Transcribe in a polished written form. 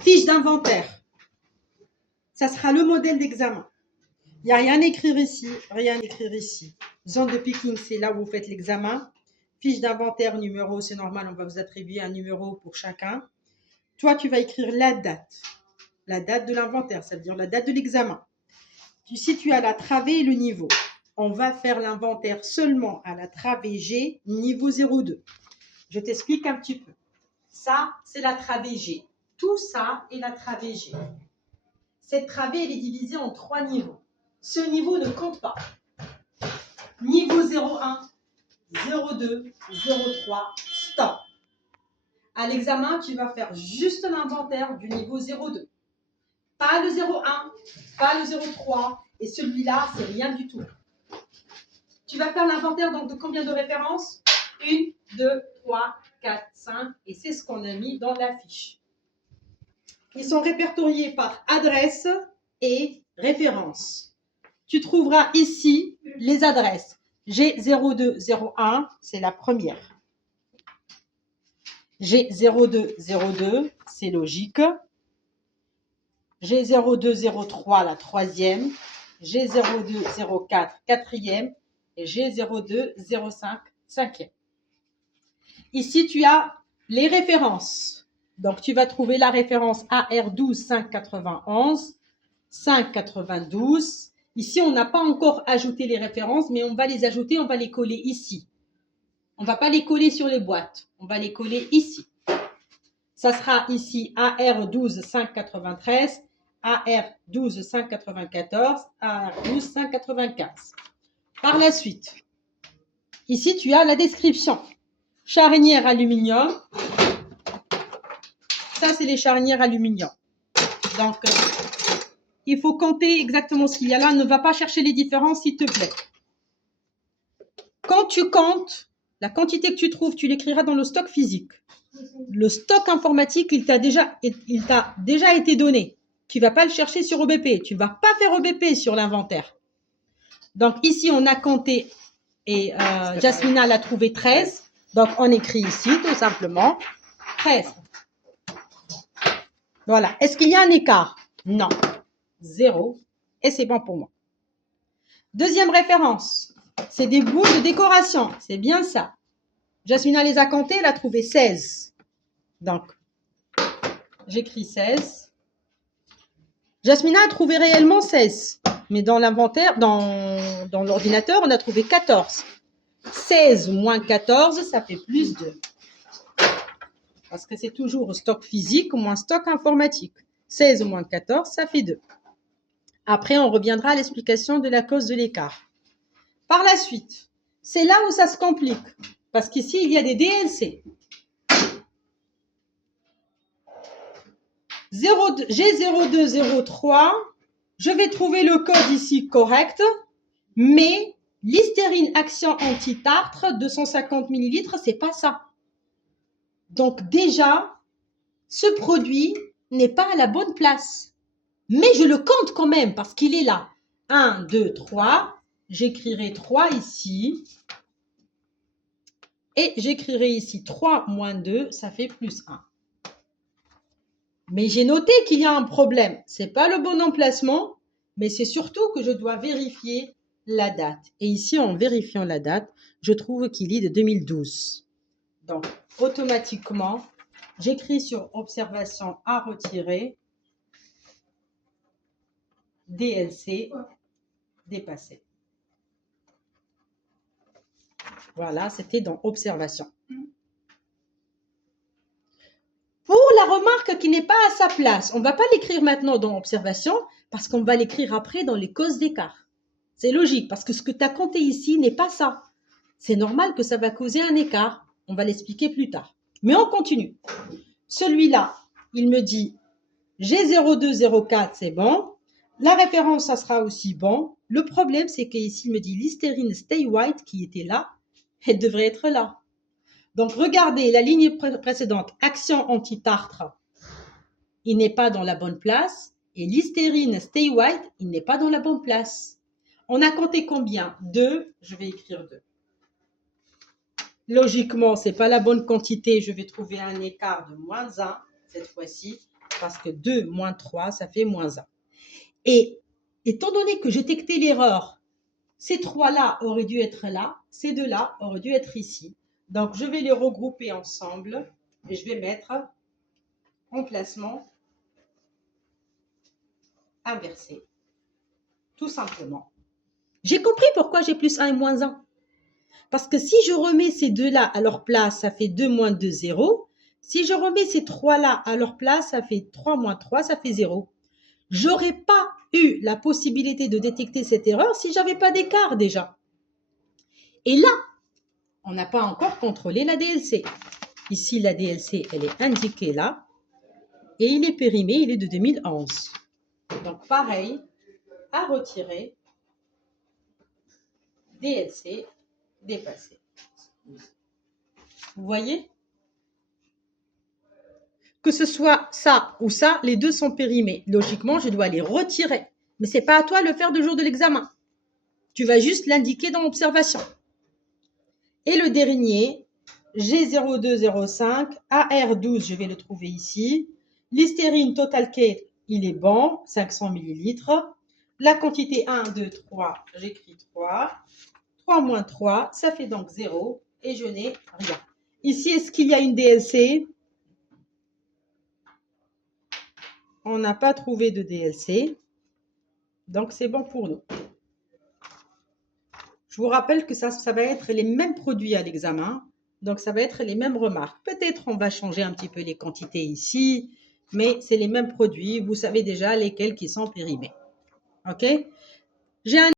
Fiche d'inventaire. Ça sera le modèle d'examen. Il n'y a rien à écrire ici, rien à écrire ici. Zone de picking, c'est là où vous faites l'examen. Fiche d'inventaire, numéro, c'est normal, on va vous attribuer un numéro pour chacun. Toi, tu vas écrire la date de l'inventaire, ça veut dire la date de l'examen. Ici, tu as la travée et le niveau. On va faire l'inventaire seulement à la travée G, niveau 02. Je t'explique un petit peu. Ça, c'est la travée G. Tout ça est la travée G. Cette travée, elle est divisée en 3 niveaux. Ce niveau ne compte pas. Niveau 01, 02, 03, stop. À l'examen, tu vas faire juste l'inventaire du niveau 02. Pas le 01, pas le 03, et celui-là, c'est rien du tout. Tu vas faire l'inventaire donc de combien de références? 1, 2, 3, 4, 5, et c'est ce qu'on a mis dans la fiche. Ils sont répertoriés par adresse et référence. Tu trouveras ici les adresses. G0201, c'est la première. G0202, c'est logique. G0203, la troisième. G0204, quatrième. Et G0205, cinquième. Ici, tu as les références. Donc, tu vas trouver la référence AR12 591, 592. Ici, on n'a pas encore ajouté les références, mais on va les ajouter, on va les coller ici. On ne va pas les coller sur les boîtes, on va les coller ici. Ça sera ici AR12 593, AR12 594, AR12 595. Par la suite, ici, tu as la description. Charnière aluminium. Ça, c'est les charnières aluminium. Donc, il faut compter exactement ce qu'il y a là. Ne va pas chercher les différences, s'il te plaît. Quand tu comptes, la quantité que tu trouves, tu l'écriras dans le stock physique. Le stock informatique, il t'a déjà été donné. Tu ne vas pas le chercher sur OBP. Tu ne vas pas faire OBP sur l'inventaire. Donc, ici, on a compté et Jasmina l'a trouvé 13. Donc, on écrit ici, tout simplement, 13. Voilà. Est-ce qu'il y a un écart? Non. 0. Et c'est bon pour moi. Deuxième référence. C'est des boules de décoration. C'est bien ça. Jasmina les a comptées, elle a trouvé 16. Donc, j'écris 16. Jasmina a trouvé réellement 16. Mais dans l'inventaire, dans l'ordinateur, on a trouvé 14. 16 moins 14, ça fait plus 2. Parce que c'est toujours stock physique moins stock informatique. 16 moins 14, ça fait 2. Après, on reviendra à l'explication de la cause de l'écart. Par la suite, c'est là où ça se complique. Parce qu'ici, il y a des DLC. G0203, je vais trouver le code ici correct, mais Listerine Action Anti-Tartre, 250 ml, c'est pas ça. Donc déjà, ce produit n'est pas à la bonne place. Mais je le compte quand même parce qu'il est là. 1, 2, 3. J'écrirai 3 ici. Et j'écrirai ici 3 moins 2, ça fait plus 1. Mais j'ai noté qu'il y a un problème. Ce n'est pas le bon emplacement, mais c'est surtout que je dois vérifier la date. Et ici, en vérifiant la date, je trouve qu'il est de 2012. Donc, automatiquement, j'écris sur observation à retirer, DLC, dépassé. Voilà, c'était dans observation. Pour la remarque qui n'est pas à sa place, on ne va pas l'écrire maintenant dans observation parce qu'on va l'écrire après dans les causes d'écart. C'est logique parce que ce que tu as compté ici n'est pas ça. C'est normal que ça va causer un écart. On va l'expliquer plus tard. Mais on continue. Celui-là, il me dit G0204, c'est bon. La référence, ça sera aussi bon. Le problème, c'est qu'ici, il me dit Listerine Stay White qui était là. Elle devrait être là. Donc, regardez la ligne précédente, action anti-tartre, il n'est pas dans la bonne place. Et Listerine Stay White, il n'est pas dans la bonne place. On a compté combien? 2, je vais écrire 2. Logiquement, ce n'est pas la bonne quantité, je vais trouver un écart de moins 1 cette fois-ci. parce que 2 moins 3, ça fait moins 1. Et étant donné que j'ai détecté l'erreur, ces 3-là auraient dû être là, ces 2-là auraient dû être ici. Donc, je vais les regrouper ensemble et je vais mettre emplacement inversé, tout simplement. J'ai compris pourquoi j'ai plus 1 et moins 1. Parce que si je remets ces 2-là à leur place, ça fait 2 moins 2, 0. Si je remets ces 3-là à leur place, ça fait 3 moins 3, ça fait 0. J'aurais pas eu la possibilité de détecter cette erreur si j'avais pas d'écart déjà. Et là, on n'a pas encore contrôlé la DLC. Ici, la DLC, elle est indiquée là. Et il est périmé, il est de 2011. Donc, pareil, à retirer, DLC, dépassé. Vous voyez? Que ce soit ça ou ça, les deux sont périmés. Logiquement, je dois les retirer. Mais ce n'est pas à toi de le faire le jour de l'examen. Tu vas juste l'indiquer dans l'observation. Et le dernier, G0205, AR12, je vais le trouver ici. Listerine Total Care, il est bon, 500 ml. La quantité 1, 2, 3, j'écris 3. 3 moins 3, ça fait donc 0. Et je n'ai rien. Ici, est-ce qu'il y a une DLC? On n'a pas trouvé de DLC. Donc, c'est bon pour nous. Je vous rappelle que ça va être les mêmes produits à l'examen. Donc, ça va être les mêmes remarques. Peut-être on va changer un petit peu les quantités ici, mais c'est les mêmes produits. Vous savez déjà lesquels qui sont périmés. OK? J'ai un